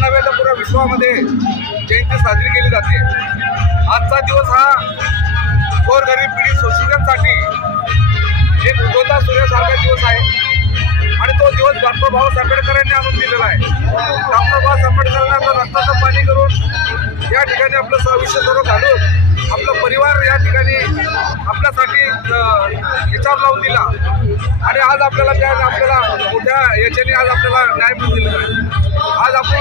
नव्हे तर पुऱ्या विश्वामध्ये जयंती साजरी केली जाते। आजचा दिवस हा गोरगरीब पीडित शोषितांसाठी एक उगवता सूर्यासारखा दिवस आहे आणि तो दिवस डॉक्टर बाबासाहेब आंबेडकरांनी आणून दिलेला आहे। डॉक्टर बाबासाहेब आंबेडकरांनी आपलं रक्ताचं पाणी करून या ठिकाणी आपलं आयुष्य सर्व घालून आपला परिवार या ठिकाणी आपल्यासाठी हिसाब लावून दिला आणि आज आपल्याला मोठ्या याच्याने आज आपल्याला न्याय मिळून दिलेला आहे। आज आपण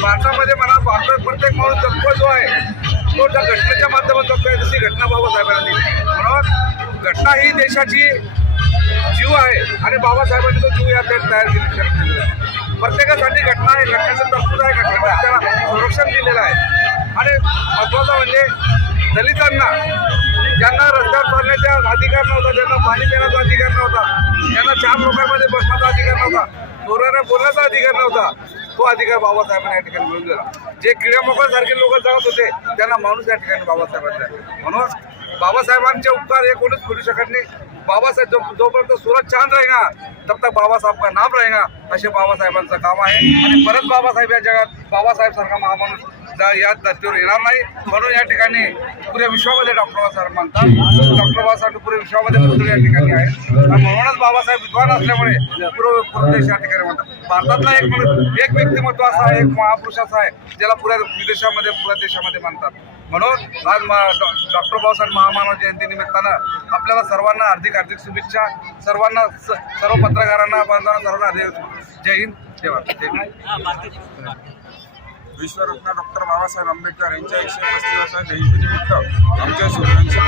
भारतामध्ये म्हणा भारतात प्रत्येक माणूस जगतो जो आहे तो त्या घटनेच्या माध्यमातून जगतोय, जशी घटना बाबासाहेबांनी दिली। म्हणून घटना ही देशाची जीव आहे आणि बाबासाहेबांनी तो जीव या तयार केलेला आहे। प्रत्येकासाठी घटना आहे, घटनेचं तरतूद आहे, घटनेला त्याला संरक्षण दिलेलं आहे। आणि महत्त्वाचं म्हणजे दलितांना ज्यांना रस्त्यावर चालण्याचा अधिकार नव्हता, ज्यांना पाणी पिण्याचा अधिकार नव्हता, ज्यांना 4 लोकांमध्ये बसण्याचा अधिकार नव्हता, जोराने बोलण्याचा अधिकार नव्हता, तो अधिकार बाबासाहेबांनी या ठिकाणी मिळून दिला। जे किड्यामकोड्यासारखे लोक जगत होते त्यांना माणूस या ठिकाणी बाबासाहेबांचा। म्हणून बाबासाहेबांचे उपकार हे कोणीच करू शकत नाही। बाबासाहेब जोपर्यंत सूरज चांद रहेगा तब तक बाबासाहेब का नाम रहेगा, असे बाबासाहेबांचं काम आहे। आणि परत बाबासाहेब या जगात बाबासाहेब सारखा महामाणूस या धर्तीवर येणार नाही, म्हणून या ठिकाणी पुऱ्या विश्वामध्ये डॉक्टर बाबासाहेब मानतात। डॉक्टर बाबासाहेब पुऱ्या विश्वामध्ये पुढे या ठिकाणी आहे आणि म्हणूनच बाबासाहेब विद्वान असल्यामुळे पूर्ण देश या ठिकाणी म्हणतात। भारतातला एक व्यक्तिमत्व असा आहे, एक महापुरुष असा आहे ज्याला पुऱ्या विदेशामध्ये पुऱ्या देशामध्ये मानतात। म्हणून आज डॉक्टर बाबासाहेब महामानव जयंती निमित्तानं आपल्याला सर्वांना हार्दिक शुभेच्छा। सर्व पत्रकारांना सर्वांना हार्दिक जय हिंद, जय भारत। विश्वरत्न डॉक्टर बाबासाहेब आंबेडकर यांच्या 135व्या जयंतीनिमित्त आमच्या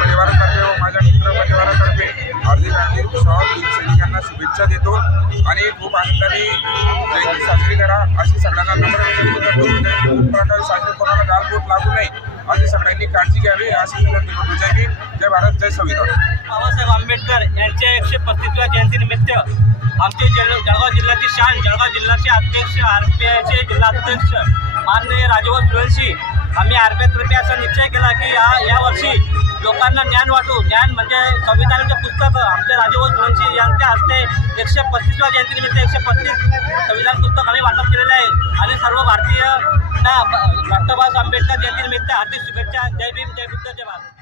परिवारातर्फे व माझ्या मित्र परिवारातर्फे हार्दिक सैनिकांना शुभेच्छा देतो आणि खूप आनंदाने जयंती साजरी करा अशी सगळ्यांना नम्र विनंती करतो। खूप प्रकारे साजरी कोणाला गालबोट लागू नये अशी सगळ्यांनी काळजी घ्यावी अशी विनंती करतो। जय भीम, जय भारत, जय संविधान। बाबासाहेब आंबेडकर यांच्या 135व्या जयंतीनिमित्त आमचे जळगाव जिल्ह्याची शान, जळगाव जिल्ह्याचे अध्यक्ष RPIचे जिल्हाध्यक्ष माननीय राजवंश सुरेशी आम्ही RPI असा निश्चय केला की यावर्षी लोकांना ज्ञान वाटू। ज्ञान म्हणजे संविधानाचे पुस्तक आमचे राजवंश सुरेशी यांच्या हस्ते 135व्या जयंतीनिमित्त 135 संविधान पुस्तक आम्ही वाटप केलेले आहे आणि सर्व भारतीयांना डॉक्टर बाबासाहेब आंबेडकर जयंतीनिमित्त हार्दिक शुभेच्छा। जय भीम, जय बुद्ध, जय भारत।